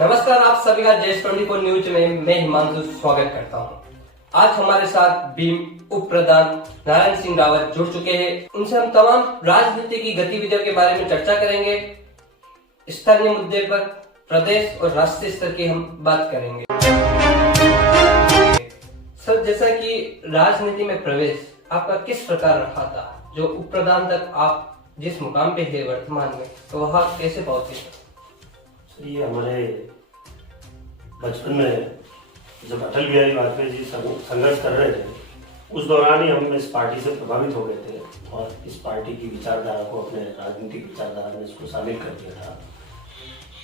नमस्कार, आप सभी का J24 न्यूज में मैं हिमांशु स्वागत करता हूं। आज हमारे साथ भीम उप प्रधान नारायण सिंह रावत जुड़ चुके हैं। उनसे हम तमाम राजनीति की गतिविधियों के बारे में चर्चा करेंगे। स्थानीय मुद्दे पर प्रदेश और राष्ट्रीय स्तर की हम बात करेंगे। सर, जैसा कि राजनीति में प्रवेश आपका किस प्रकार रहा था, जो उप प्रधान तक आप जिस मुकाम पे है वर्तमान में, तो वहाँ कैसे पहुंचे? ये हमारे बचपन में जब अटल बिहारी वाजपेयी जी संघर्ष कर रहे थे, उस दौरान ही हम इस पार्टी से प्रभावित हो गए थे और इस पार्टी की विचारधारा को अपने राजनीतिक विचारधारा में इसको शामिल कर दिया था।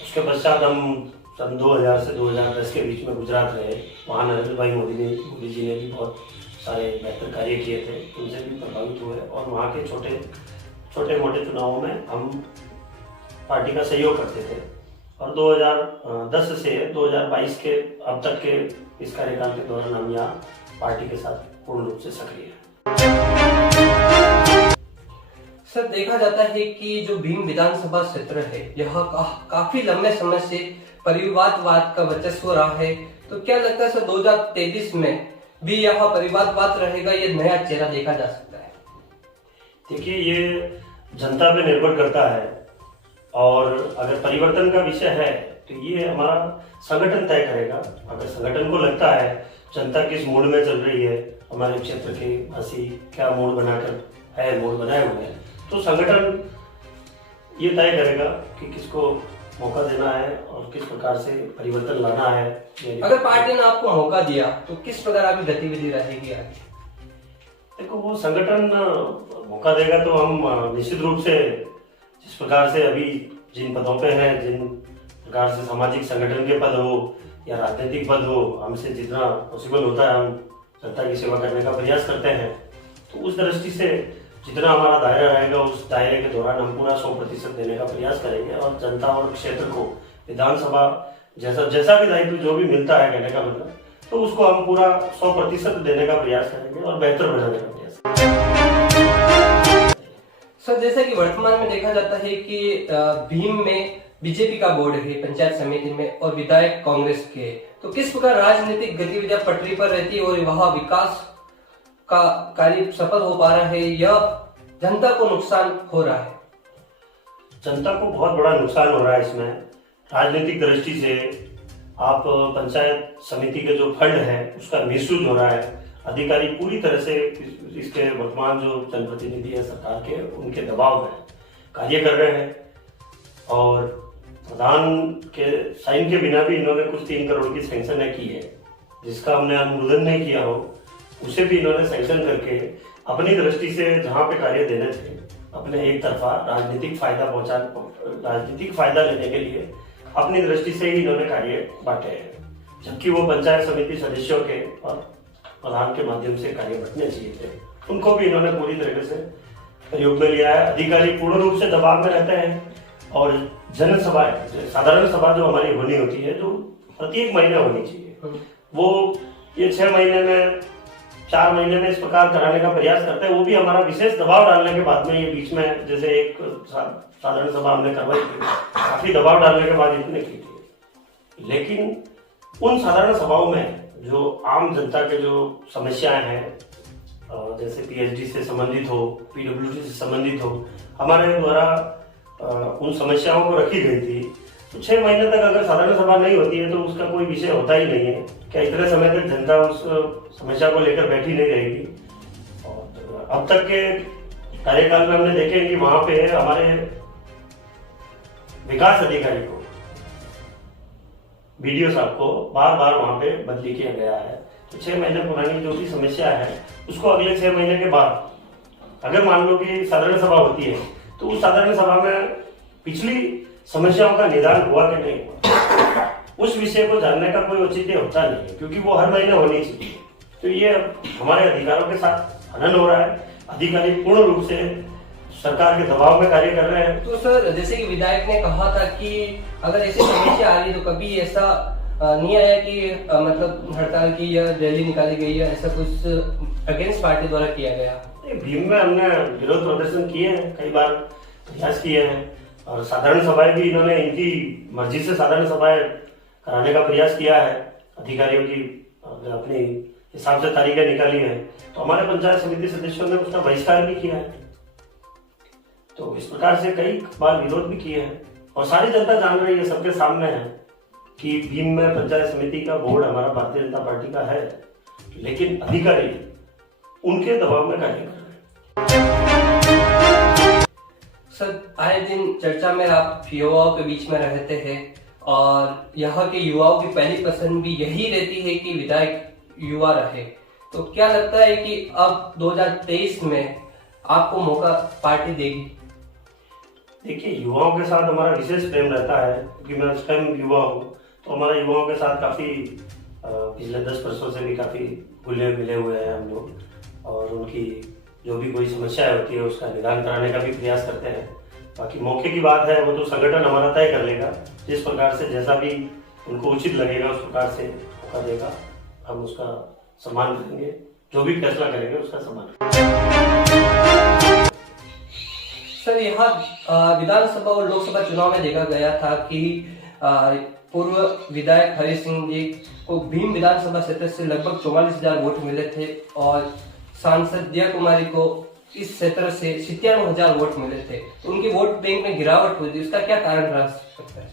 उसके पश्चात हम सन 2000 से 2010 के बीच में गुजरात रहे। वहाँ नरेंद्र भाई मोदी जी ने भी बहुत सारे बेहतर कार्य किए थे, उनसे भी प्रभावित हुए और वहाँ के छोटे मोटे चुनावों में हम पार्टी का सहयोग करते थे। और 2010 से 2022 के अब तक के इस कार्यकाल के दौरान हम यहाँ पार्टी के साथ पूर्ण रूप से सक्रिय हैं। सर, देखा जाता है कि जो भीम विधानसभा क्षेत्र है, यह काफी लंबे समय से परिवारवाद का वर्चस्व रहा है। तो क्या लगता है सर, 2023 में भी यह परिवारवाद रहेगा, ये नया चेहरा देखा जा सकता है? देखिए, ये जनता पे निर्भर करता है और अगर परिवर्तन का विषय है तो ये हमारा संगठन तय करेगा। अगर संगठन को लगता है जनता किस मूड में चल रही है, हमारे क्षेत्र के वासी क्या मूड बनाए हुए हैं, तो संगठन ये तय करेगा कि किसको मौका देना है और किस प्रकार से परिवर्तन लाना है। अगर पार्टी ने आपको मौका दिया तो किस प्रकार आपकी गतिविधि रहेगी आगे? देखो, वो संगठन मौका देगा तो हम निश्चित रूप से जिस प्रकार से अभी जिन पदों पे हैं, जिन प्रकार से सामाजिक संगठन के पद हो या राजनीतिक पद हो, हमसे जितना पॉसिबल होता है हम जनता की सेवा करने का प्रयास करते हैं। तो उस दृष्टि से जितना हमारा दायरा रहेगा, उस दायरे के दौरान हम पूरा 100% देने का प्रयास करेंगे और जनता और क्षेत्र को विधानसभा जैसा भी दायित्व जो भी मिलता है, कहने का मतलब, तो उसको हम पूरा 100% देने का प्रयास करेंगे और बेहतर बनाने का प्रयास करेंगे। सर, जैसा कि वर्तमान में देखा जाता है कि भीम में बीजेपी का बोर्ड है, पंचायत समिति में, और विधायक कांग्रेस के, तो किस प्रकार राजनीतिक गतिविधियां पटरी पर रहती है और वहां विकास का कार्य सफल हो पा रहा है या जनता को नुकसान हो रहा है? जनता को बहुत बड़ा नुकसान हो रहा है इसमें। राजनीतिक दृष्टि से आप पंचायत समिति के जो फंड है उसका मिसयूज हो रहा है। अधिकारी पूरी तरह से इसके वर्तमान जो जनप्रतिनिधि है सरकार के, उनके दबाव में कार्य कर रहे हैं और प्रधान के साइन के बिना भी इन्होंने कुछ 3 करोड़ की सैंक्शन की है, जिसका हमने अनुमोदन नहीं किया हो, उसे भी इन्होंने सैंक्शन करके अपनी दृष्टि से जहां पे कार्य देने थे, अपने एक तरफा राजनीतिक फायदा लेने के लिए अपनी दृष्टि से ही इन्होंने कार्य बांटे हैं, जबकि वो पंचायत समिति सदस्यों के और प्रधान के माध्यम से कार्य बंटने चाहिए थे। उनको भी इन्होंने पूरी तरीके से प्रयोग में लिया है। अधिकारी पूर्ण रूप से दबाव में रहते हैं और जनसभा, साधारण सभा जो हमारी होनी होती है, जो प्रत्येक महीने होनी चाहिए, वो ये 6 महीने में 4 महीने में इस प्रकार कराने का प्रयास करते हैं। वो भी हमारा विशेष दबाव डालने के बाद में, ये बीच में जैसे एक साधारण सभा हमने करवाई थी, काफी दबाव डालने के बाद इतने की थी। लेकिन उन साधारण सभाओं में जो आम जनता के जो समस्याएं हैं, जैसे पीएचडी से संबंधित हो, पीडब्ल्यूडी से संबंधित हो, हमारे द्वारा उन समस्याओं को रखी गई थी। तो 6 महीने तक अगर साधारण सभा नहीं होती है तो उसका कोई विषय होता ही नहीं है। क्या इतने समय तक जनता उस समस्या को लेकर बैठी नहीं रहेगी? और अब तक के कार्यकाल में हमने देखे कि वहां पे हमारे विकास अधिकारी को, बीडीओ साहब को बार बार वहां पे बदली किया गया है। तो 6 महीने पुरानी जो भी समस्या है उसको अगले 6 महीने के बाद, अगर मान लो कि साधारण सभा होती है, तो उस साधारण सभा में पिछली समस्याओं का निदान हुआ कि नहीं हुआ, उस विषय को जानने का कोई औचित्य होता नहीं है, क्योंकि वो हर महीने होनी चाहिए। तो ये हमारे अधिकारों के साथ हनन हो रहा है। अधिकारी पूर्ण रूप से सरकार के दबाव में कार्य कर रहे हैं। तो सर, जैसे कि विधायक ने कहा था कि अगर ऐसी समस्या आ रही तो कभी ऐसा नहीं आया कि मतलब हड़ताल की या रैली निकाली गई या ऐसा कुछ अगेंस्ट पार्टी द्वारा किया गया? भीम में हमने विरोध प्रदर्शन किए हैं, कई बार प्रयास किए हैं और साधारण सभाएं भी इन्होंने इनकी मर्जी से साधारण सभाएं कराने का प्रयास किया है। अधिकारियों की अपने हिसाब से तारीखें निकाली है, तो हमारे पंचायत समिति सदस्यों ने उसका बहिष्कार भी किया है। तो इस प्रकार से कई बार विरोध भी किए हैं और सारी जनता जान रही है, सबके सामने है कि भीम में पंचायत समिति का बोर्ड हमारा भारतीय जनता पार्टी का है, लेकिन अधिकारी उनके दबाव में कार्य कर रहे हैं। सर, आए दिन चर्चा में आप युवाओं के बीच में रहते हैं और यहाँ के युवाओं की पहली पसंद भी यही रहती है कि विधायक युवा रहे। तो क्या लगता है कि अब 2023 में आपको मौका पार्टी देगी? देखिए, युवाओं के साथ हमारा विशेष प्रेम रहता है क्योंकि मैं स्वयं युवा हूँ, तो हमारा युवाओं के साथ काफी पिछले 10 वर्षों से भी काफी घुले मिले हुए हैं हम लोग और उनकी जो भी कोई समस्या होती है उसका निदान कराने का भी प्रयास करते हैं। बाकी मौके की बात है, वो तो संगठन हमारा तय कर लेगा, जिस प्रकार से जैसा भी उनको उचित लगेगा उस प्रकार से मौका देगा, हम उसका सम्मान करेंगे, जो भी फैसला करेंगे उसका सम्मान करेंगे। सर, यहाँ विधानसभा और लोकसभा चुनाव में देखा गया था कि पूर्व विधायक हरि सिंह जी को भीम विधानसभा क्षेत्र से लगभग 44,000 वोट मिले थे और सांसद दिया कुमारी को इस क्षेत्र से 97,000 वोट मिले थे। तो उनकी वोट बैंक में गिरावट हुई थी, उसका क्या कारण रह सकता है?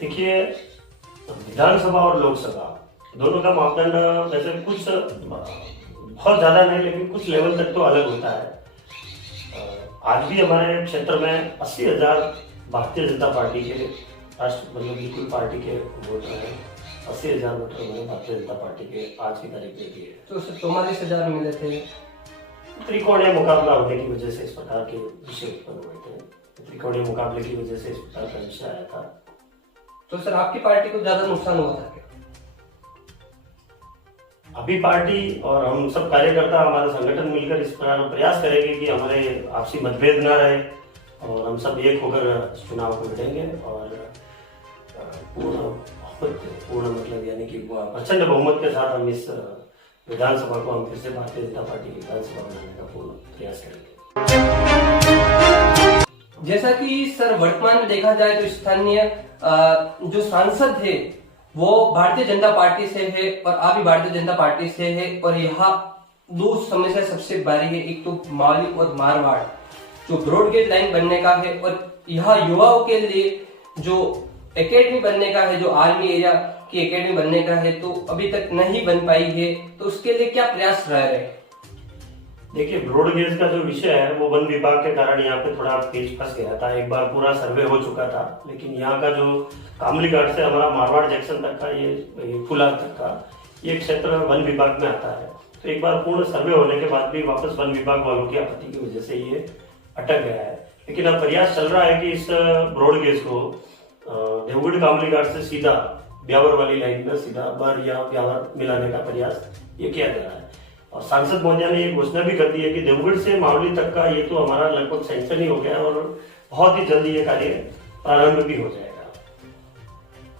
देखिए, विधानसभा और लोकसभा दोनों का मापदंड वैसे कुछ बहुत ज्यादा नहीं, लेकिन कुछ लेवल तक तो अलग होता है। आज भी हमारे क्षेत्र में 80,000 भारतीय जनता पार्टी के राष्ट्र मतलब बिल्कुल पार्टी के वोटर हैं। 80,000 वोटर हमारे भारतीय जनता पार्टी के आज की तारीख में भी है। तो 44,000 मिले थे। त्रिकोणीय मुकाबला होने की वजह से इस प्रकार के विषय उत्पन्न हुए थे। त्रिकोणीय मुकाबले की वजह से इस प्रकार का विषय आया था। तो सर, आपकी पार्टी को ज्यादा नुकसान हुआ था क्या? अभी पार्टी और हम सब कार्यकर्ता हमारा संगठन मिलकर इस प्रकार प्रयास करेंगे कि हमारे आपसी मतभेद न रहे और हम सब एक होकर इस चुनाव को लड़ेंगे और पूर्ण मतलब यानी कि प्रचंड बहुमत के साथ हम इस विधानसभा को हम फिर से भारतीय जनता पार्टी की विधानसभा बनाने का पूर्ण प्रयास करेंगे। जैसा कि सर वर्तमान में देखा जाए तो स्थानीय जो सांसद है वो भारतीय जनता पार्टी से है और आप भी भारतीय जनता पार्टी से है और यहाँ दो समस्या सबसे बड़ी है, एक तो मावली और मारवाड़ जो ब्रॉडगेज लाइन बनने का है और यहाँ युवाओं के लिए जो एकेडमी बनने का है, जो आर्मी एरिया की एकेडमी बनने का है, तो अभी तक नहीं बन पाई है। तो उसके लिए क्या प्रयास रह रहे हैं? देखिए, ब्रॉडगेज का जो विषय है वो वन विभाग के कारण यहाँ पे थोड़ा पेच फंस गया था। एक बार पूरा सर्वे हो चुका था, लेकिन यहाँ का जो कामली घाट से हमारा मारवाड़ जंक्शन तक का ये फुलार तक का ये क्षेत्र वन विभाग में आता है। तो एक बार पूर्ण सर्वे होने के बाद भी वापस वन विभाग वालों की आपत्ति की वजह से ये अटक गया है। लेकिन अब प्रयास चल रहा है कि इस ब्रॉडगेज को देवगढ़ कामली घाट से सीधा ब्यावर वाली लाइन में सीधा बर या ब्यावर मिलाने का प्रयास ये किया जा रहा है। और सांसद महोदय ने ये घोषणा भी कर दी है कि देवगढ़ से मावली तक का ये तो हमारा लगभग सैंक्शन ही हो गया और बहुत ही जल्दी ये कार्य प्रारंभ भी हो जाएगा।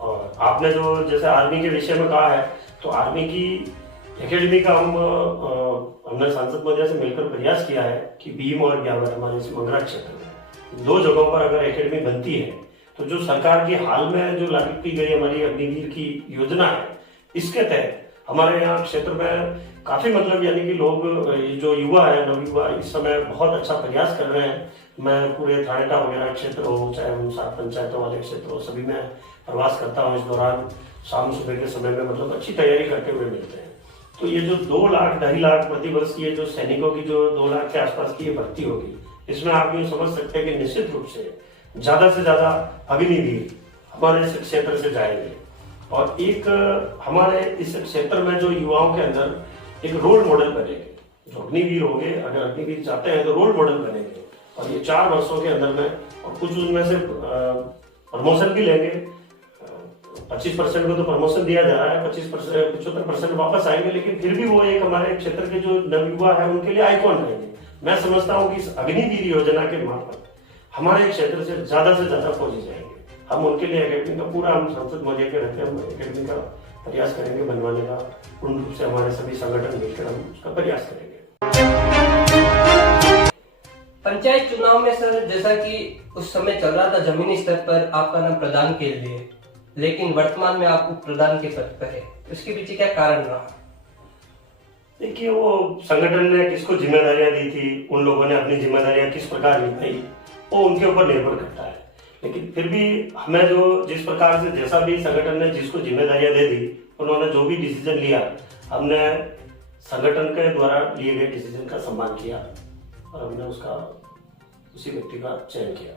और आपने जो जैसे आर्मी के विषय में कहा है, तो आर्मी की एकेडमी का हमने सांसद महोदय से मिलकर प्रयास किया है कि भीम और ब्यावर हमारे इस मंगरा क्षेत्र में 2 जगहों पर अगर एकेडमी बनती है तो जो सरकार की हाल में जो लागू की गई हमारी अग्निवीर की योजना है, इसके तहत हमारे यहाँ क्षेत्र में काफी मतलब यानी कि लोग जो युवा है, नवयुवा इस समय बहुत अच्छा प्रयास कर रहे हैं। मैं पूरे थानेटा वगैरह क्षेत्र हो, चाहे उन 7 पंचायतों वाले क्षेत्र हो, सभी में प्रवास करता हूँ। इस दौरान शाम सुबह के समय में मतलब अच्छी तैयारी करते हुए मिलते हैं। तो ये जो 2 लाख 2.5 लाख प्रतिवर्ष की जो सैनिकों की जो 2 लाख के आसपास की ये भर्ती होगी, इसमें आप ये समझ सकते हैं कि निश्चित रूप से ज्यादा अग्निवीर हमारे इस क्षेत्र से जाएंगे और एक हमारे इस क्षेत्र में जो युवाओं के अंदर एक रोल मॉडल बनेंगे। जो अग्निवीर होंगे, अगर अग्निवीर चाहते हैं तो रोल मॉडल बनेंगे और ये 4 वर्षों के अंदर में और कुछ उनमें से प्रमोशन भी लेंगे। 25% को तो प्रमोशन दिया जा रहा है, 75% वापस आएंगे, लेकिन फिर भी वो एक हमारे क्षेत्र के जो नवयुवा है उनके लिए आइकॉन रहेंगे। मैं समझता हूँ कि इस अग्निवीर योजना के मार्फत हमारे क्षेत्र से ज्यादा फौजी जाएंगे। हम उनके लिए एकेडमी का पूरा हम सांसद महोदय के रहते हम एकेडमी का प्रयास करेंगे बनवाने का। पूर्ण रूप से हमारे सभी संगठन मिलकर हम उसका प्रयास करेंगे। पंचायत चुनाव में सर, जैसा कि उस समय चल रहा था जमीनी स्तर पर आपका नाम प्रधान के लिए, लेकिन वर्तमान में आप उप प्रधान के पद पर है, इसके पीछे क्या कारण रहा? देखिए, वो संगठन ने किसको जिम्मेदारियां दी थी, उन लोगों ने अपनी जिम्मेदारियां किस प्रकार निभाई, वो उनके ऊपर निर्भर करता है। लेकिन फिर भी हमें जो जिस प्रकार से जैसा भी संगठन ने जिसको जिम्मेदारियां दे दी, उन्होंने जो भी डिसीजन लिया, हमने संगठन के द्वारा लिए गए डिसीजन का सम्मान किया और हमने उसी व्यक्ति का चयन किया।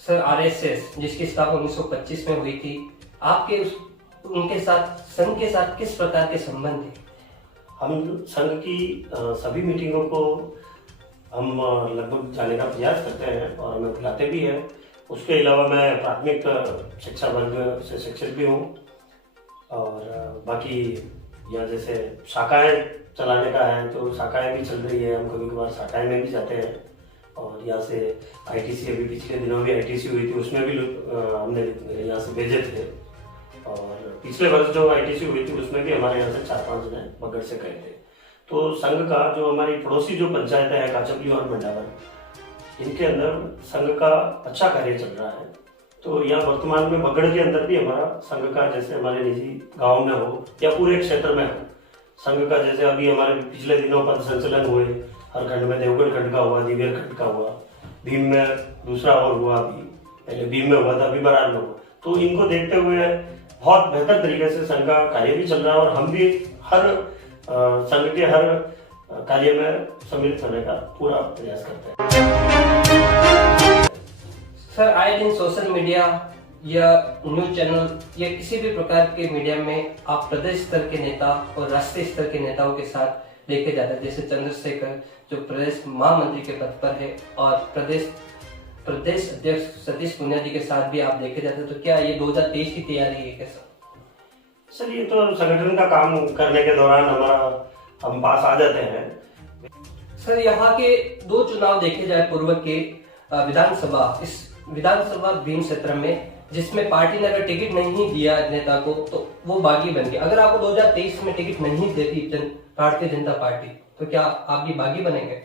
सर, आरएसएस जिसकी स्थापना 1925 में हुई थी, आपके उनके साथ, संघ के साथ किस प्रकार के संबंध थे? हम संघ की सभी मीटिंगों को हम लगभग जाने का प्रयास करते हैं और हमें बुलाते भी हैं। उसके अलावा मैं प्राथमिक शिक्षा वर्ग से शिक्षक भी हूँ और बाकी यहाँ जैसे शाखाएं चलाने का है तो शाखाएं भी चल रही है, हम कभी कभार शाखाएं में भी जाते हैं। और यहाँ से आईटीसी, अभी पिछले दिनों भी आईटीसी हुई थी, उसमें भी हमने यहाँ से भेजे थे। और पिछले वर्ष जो आईटीसी हुई थी उसमें भी हमारे यहाँ से 4-5 जने बगड़ से गए थे। तो संघ का जो हमारी पड़ोसी जो पंचायतें हैं काचपली और मंडावर, इनके अंदर संघ का अच्छा कार्य चल रहा है। तो यहाँ वर्तमान में बगड़ के अंदर भी हमारा संघ का, जैसे हमारे निजी गांव में हो या पूरे क्षेत्र में हो, संघ का जैसे अभी हमारे पिछले दिनों पद संचलन हुए, हर खंड में देवगढ़ खंड का हुआ, दिवेर खंड का हुआ, भीम में दूसरा और हुआ, अभी पहले भीम में हुआ था, अभी बरार में हुआ। तो इनको देखते हुए बहुत बेहतर तरीके से संघ का कार्य भी चल रहा है और हम भी हर संघ के हर कार्य में सम्मिलित होने का पूरा प्रयास करते हैं। सर, आए दिन सोशल मीडिया या न्यूज चैनल या किसी भी प्रकार के मीडिया में आप प्रदेश स्तर के नेता और राष्ट्रीय स्तर के नेताओं के साथ लेके जाते हैं, जैसे चंद्रशेखर जो प्रदेश महामंत्री के पद पर है और प्रदेश अध्यक्ष सतीश पूनिया जी के साथ भी आप लेके जाते हैं। तो क्या ये 2023 की तैयारी है कैसा? सर, ये तो संगठन का काम करने के दौरान हम पास आ जाते हैं। सर, यहाँ के 2 चुनाव देखे जाए पूर्व के विधानसभा, इस विधानसभा भीम क्षेत्र में, जिसमें पार्टी ने अगर टिकट नहीं दिया नेता को तो वो बागी बन गया। अगर आपको 2023 में टिकट नहीं देती भारतीय जनता पार्टी, तो क्या आप भी बागी बनेंगे?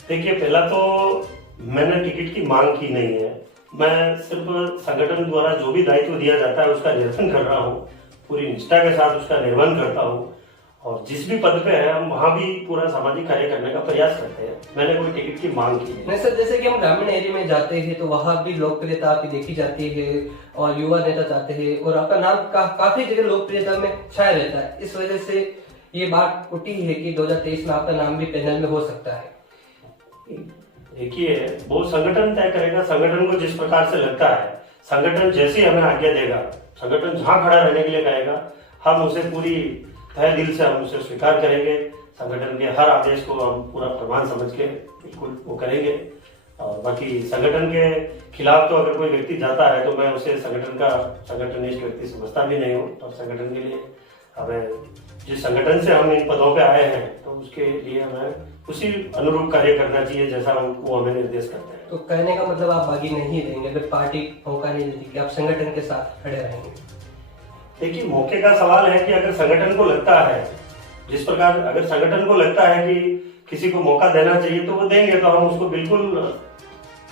देखिए, पहला तो मैंने टिकट की मांग की नहीं है। मैं सिर्फ संगठन द्वारा जो भी दायित्व दिया जाता है उसका निर्वहन कर रहा हूँ, पूरी निष्ठा के साथ उसका निर्वहन करता हूँ और जिस भी पद पे है हम वहाँ भी पूरा सामाजिक कार्य करने का प्रयास करते हैं। मैंने कोई टिकट की मांग की नहीं सर, जैसे कि हम ग्रामीण एरिया में जाते हैं तो वहाँ भी लोकप्रियता आपकी देखी जाती है और युवा नेता चाहते हैं और आपका नाम काफी जगह लोकप्रियता में छाया रहता है। इस वजह से ये बात उठी है कि 2023 में आपका नाम भी पैनल में हो सकता है। देखिए, वो संगठन तय करेगा। संगठन को जिस प्रकार से लगता है, संगठन जैसी हमें आज्ञा देगा, संगठन जहाँ खड़ा रहने के लिए कहेगा, हम उसे पूरी तहे दिल से हम उसे स्वीकार करेंगे। संगठन के हर आदेश को हम पूरा प्रमाण समझ के बिल्कुल वो करेंगे। और बाकी संगठन के खिलाफ तो अगर कोई व्यक्ति जाता है तो मैं उसे संगठनिस्ट व्यक्ति समझता भी नहीं हूँ। और संगठन के लिए हमें, जिस संगठन से हम इन पदों पे आए हैं, तो उसके लिए हमें उसी अनुरूप कार्य करना चाहिए जैसा वो हमें निर्देश करते हैं। तो कहने का मतलब आप बागी नहीं रहेंगे, अगर पार्टी मौका नहीं देती कि आप संगठन के साथ खड़े रहेंगे? देखिए, मौके का सवाल है कि अगर संगठन को लगता है, जिस प्रकार अगर संगठन को लगता है कि किसी को मौका देना चाहिए तो वो देंगे, तो हम उसको बिल्कुल।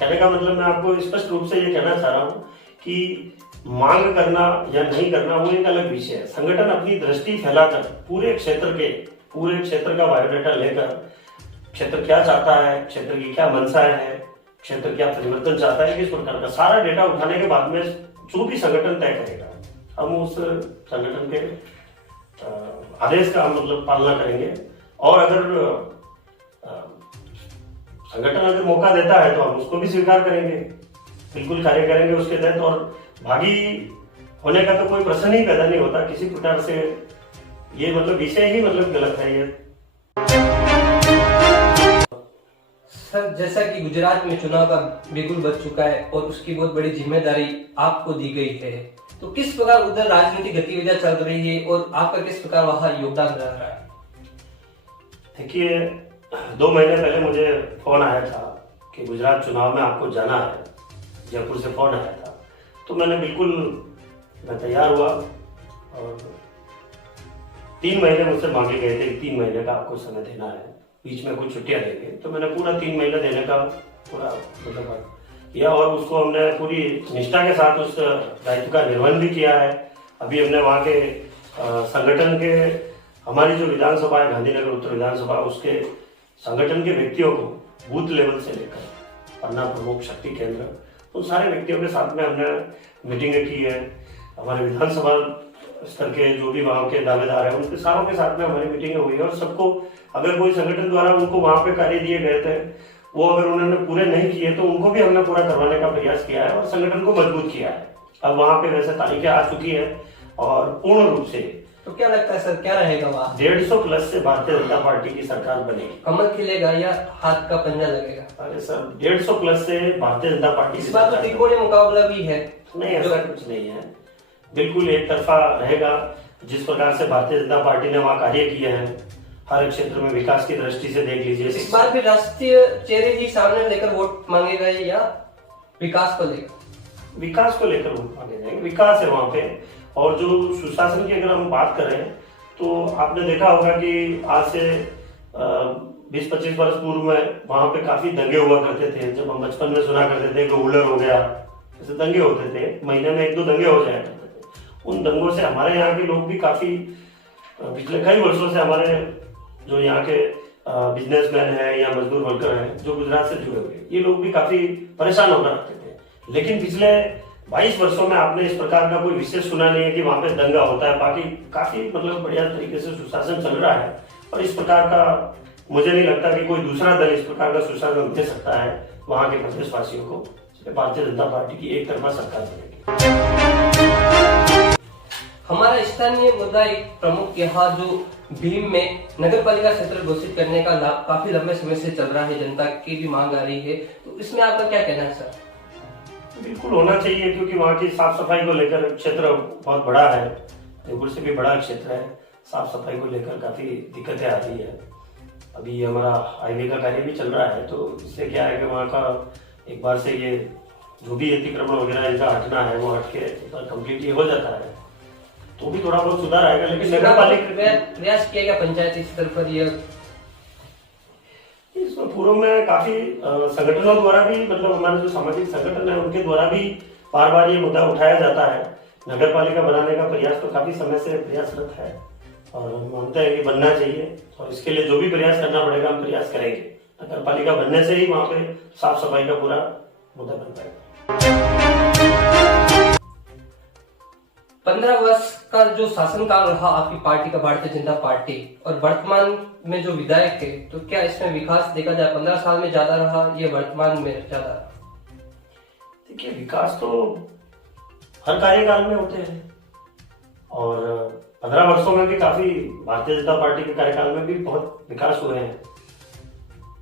कहने का मतलब मैं आपको स्पष्ट रूप से ये कहना चाह रहा हूँ कि मांग करना या नहीं करना वो एक अलग विषय है। संगठन अपनी दृष्टि फैलाकर पूरे क्षेत्र का बायोडाटा लेकर, क्षेत्र क्या चाहता है, क्षेत्र की क्या मंशाएं हैं, क्षेत्र क्या परिवर्तन चाहता है, किस प्रकार का सारा डेटा उठाने के बाद में जो भी संगठन तय करेगा, हम उस संगठन के आदेश का मतलब पालना करेंगे। और अगर संगठन अगर मौका देता है तो हम उसको भी स्वीकार करेंगे, बिल्कुल कार्य करेंगे उसके तहत। और भागी होने का तो कोई प्रश्न ही पैदा नहीं होता किसी प्रकार से। ये मतलब विषय ही मतलब गलत है ये। सर, जैसा कि गुजरात में चुनाव का बिगुल बज चुका है और उसकी बहुत बड़ी जिम्मेदारी आपको दी गई है, तो किस प्रकार उधर राजनीतिक गतिविधियां चल रही है और आपका किस प्रकार वहां योगदान रह रहा है? देखिए, 2 महीने पहले मुझे फोन आया था कि गुजरात चुनाव में आपको जाना है, जयपुर से फोन आया था। तो मैं तैयार हुआ और 3 महीने मुझसे मांगे गए थे कि 3 महीने का आपको समय देना है। बीच में कुछ छुट्टियां देंगे, तो मैंने पूरा 3 महीना देने का पूरा मतलब किया और उसको हमने पूरी निष्ठा के साथ उस दायित्व का निर्वहन भी किया है। अभी हमने वहाँ के संगठन के, हमारी जो विधानसभा है गांधीनगर उत्तर विधानसभा, उसके संगठन के व्यक्तियों को बूथ लेवल से लेकर पन्ना प्रमुख, शक्ति केंद्र, उन सारे व्यक्तियों के साथ में हमने मीटिंगें की है। हमारे विधानसभा स्तर के जो भी वहाँ के दावेदार हैं उनके सारों के साथ में हमारी मीटिंगें हुई है और सबको, अगर कोई संगठन द्वारा उनको वहाँ पे कार्य दिए गए थे वो अगर उन्होंने पूरे नहीं किए तो उनको भी हमने पूरा करवाने का प्रयास किया है और संगठन को मजबूत किया है। अब वहाँ पे वैसे तारीखें आ चुकी है और पूर्ण रूप से, तो क्या लगता है सर, क्या रहेगा वहाँ? 150 प्लस से भारतीय जनता पार्टी की सरकार बनेगी। कमल खिलेगा या हाथ का पंजा लगेगा? अरे सर, 150 प्लस से भारतीय जनता पार्टी इस बार तो त्रिकोणीय मुकाबला भी है। नहीं, ऐसा कुछ नहीं है, बिल्कुल एक तरफा रहेगा। जिस प्रकार से भारतीय जनता पार्टी ने वहाँ कार्य किए हैं हर क्षेत्र में विकास की दृष्टि से, देख लीजिए इस बार भी राष्ट्रीय चेहरे ही सामने लेकर वोट मांगे गए या विकास को लेकर? विकास को लेकर वोट मांगे जाएंगे। विकास है वहाँ पे। और जो सुशासन की अगर हम बात करें तो आपने देखा होगा कि आज से 20-25 वर्ष पूर्व में वहाँ पे काफी दंगे हुआ करते थे। जब हम बचपन में सुना करते थे कि हुलर हो गया, ऐसे दंगे होते थे, महीने में 1-2 दंगे हो जाया करते थे। उन दंगों से हमारे यहाँ के लोग भी काफी, पिछले कई वर्षों से हमारे जो यहाँ के बिजनेसमैन हैं या मजदूर वर्कर हैं जो गुजरात से जुड़े हुए, ये लोग भी काफी परेशान होकर रखते थे। लेकिन पिछले 22 वर्षों में आपने इस प्रकार का कोई विशेष सुना नहीं है कि वहां पे दंगा होता है। बाकी काफी मतलब बढ़िया तरीके से सुशासन चल रहा है और इस प्रकार का मुझे नहीं लगता कि कोई दूसरा दल इस प्रकार का सुशासन दे सकता है वहां के प्रदेशवासियों को। भारतीय जनता पार्टी की एक तरफा सरकार बनेगी। हमारा स्थानीय मुद्दा एक प्रमुख यहाँ जो भीम में नगर पालिका क्षेत्र घोषित करने का लाभ काफी लंबे समय से चल रहा है, जनता की भी मांग आ रही है, तो इसमें आपका क्या कहना है सर? बिल्कुल होना चाहिए, क्योंकि वहाँ की साफ सफाई को लेकर क्षेत्र बहुत बड़ा है, जयपुर से भी बड़ा क्षेत्र है। साफ सफाई को लेकर काफी दिक्कतें आ रही है। अभी हमारा हाईवे का कार्य भी चल रहा है, तो इससे क्या है कि वहाँ का एक बार से ये जो भी अतिक्रमण वगैरह इनका हटना है वो हट के कम्प्लीट हो जाता है तो भी थोड़ा बहुत सुधार आएगा। लेकिन नगर पालिका प्रयास किया गया पंचायती स्तर पर, यह इसमें पूर्व में काफी संगठनों द्वारा भी, मतलब हमारे जो सामाजिक संगठन है उनके द्वारा भी बार बार ये मुद्दा उठाया जाता है। नगर पालिका बनाने का प्रयास तो काफी समय से प्रयासरत है और हम मानते हैं कि बनना चाहिए और इसके लिए जो भी प्रयास करना पड़ेगा हम प्रयास करेंगे। नगर पालिका बनने से ही वहाँ पे साफ सफाई का पूरा मुद्दा बन पाएगा। 15 वर्ष का जो शासनकाल रहा आपकी पार्टी का, भारतीय जनता पार्टी, और वर्तमान में जो विधायक है, तो क्या इसमें विकास देखा जाए 15 साल में ज्यादा रहा या वर्तमान में ज्यादा रहा? देखिए, विकास तो हर कार्यकाल में होते हैं और 15 वर्षों में भी काफी भारतीय जनता पार्टी के कार्यकाल में भी बहुत विकास हुए हैं।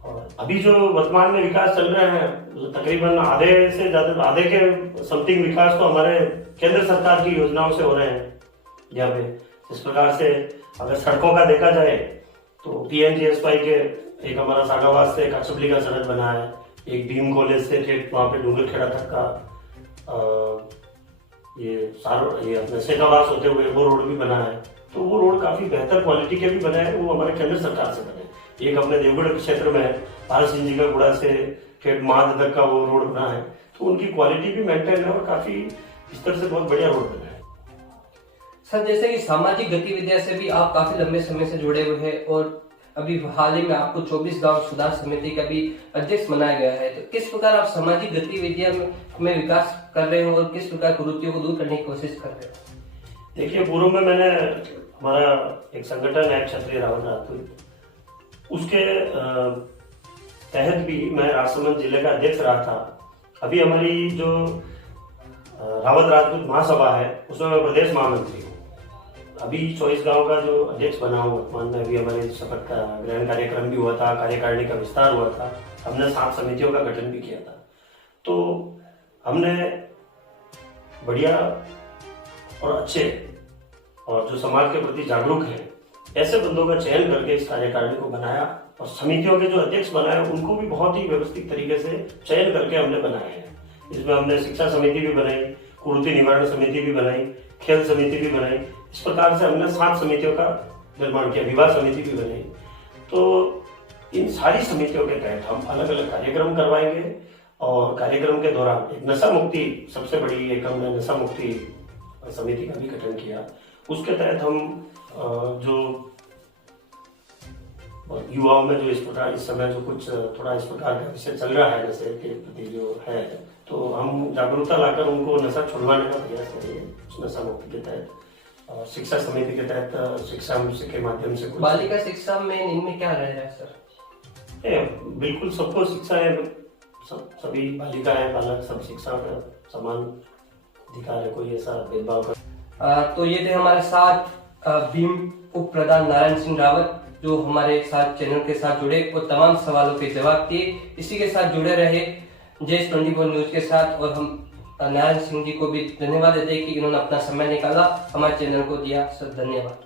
और अभी जो वर्तमान में विकास चल रहे हैं तकरीबन आधे से ज्यादा, आधे के समथिंग विकास तो हमारे केंद्र सरकार की योजनाओं से हो रहे हैं। यहाँ पे इस प्रकार से अगर सड़कों का देखा जाए तो PNGSY के एक हमारा सागावास से काचपली का सड़क बना है, एक भीम कॉलेज से वहाँ पे डूंगरखेड़ा तक का ये अपने सेकावास होते हुए वो रोड भी बना है। तो वो रोड काफी बेहतर क्वालिटी के भी बने हैं, वो हमारे केंद्र सरकार से बने। एक अपने देवगढ़ क्षेत्र में भारत सिंह जी का गुड़ा से खेत माद तक का वो रोड बना है, तो उनकी क्वालिटी भी मेंटेन है और काफी इस तरह से बहुत बढ़िया रोड बना है। सर, जैसे कि सामाजिक गतिविधियों से भी आप काफी लंबे समय से जुड़े हुए हैं और अभी हाल ही में आपको 24 गांव सुधार समिति का भी अध्यक्ष बनाया गया है, तो किस प्रकार आप सामाजिक गतिविधियों में विकास कर रहे हो और किस प्रकार कुरीतियों को दूर करने की कोशिश कर रहे हो? देखिए, पूर्व में मैंने, हमारा एक संगठन है क्षत्रिय रावत राजपूत, उसके तहत भी मैं राजसमंद जिले का अध्यक्ष रहा था। अभी हमारी जो रावत राजपूत महासभा है उसमें मैं प्रदेश महामंत्री हूँ। अभी 24 गांव का जो अध्यक्ष बना हूँ वर्तमान में। अभी हमारे शपथ का ग्रहण कार्यक्रम भी हुआ था, कार्यकारिणी का विस्तार हुआ था, हमने 7 समितियों का गठन भी किया था। तो हमने बढ़िया और अच्छे और जो समाज के प्रति जागरूक है ऐसे बंदों का चयन करके इस कार्यकारिणी को बनाया और समितियों के जो अध्यक्ष बनाए उनको भी बहुत ही व्यवस्थित तरीके से चयन करके हमने बनाए हैं। इसमें हमने शिक्षा समिति भी बनाई, कुरीति निवारण समिति भी बनाई, खेल समिति भी बनाई। इस प्रकार से हमने 7 समितियों का निर्माण किया, विवाह समिति भी बनाई। तो इन सारी समितियों के तहत हम अलग अलग कार्यक्रम करवाएंगे और कार्यक्रम के दौरान एक नशा मुक्ति, सबसे बड़ी एक हमने नशा मुक्ति समिति का भी गठन किया। उसके तहत हम जो युवाओं में जो इस समय जो कुछ थोड़ा इस प्रकार का विषय चल रहा है नशे के प्रति जो है, तो हम जागरूकता लाकर उनको नशा छुड़वाने का प्रयास करेंगे उस नशा मुक्ति के तहत। और शिक्षा समिति के तहत शिक्षा के माध्यम से बालिका शिक्षा में इनमें क्या रह रहा है सर? बिल्कुल सबको शिक्षा है, सभी बालिकाएं बालक सब शिक्षा का समान अधिकार है, कोई ऐसा भेदभाव कर। तो ये थे हमारे साथ भीम उप प्रधान नारायण सिंह रावत, जो हमारे साथ चैनल के साथ जुड़े और तमाम सवालों के जवाब दिए। इसी के साथ जुड़े रहे JS24 न्यूज के साथ, और हम नारायण सिंह जी को भी धन्यवाद देते हैं कि इन्होंने अपना समय निकाला, हमारे चैनल को दिया। सर धन्यवाद।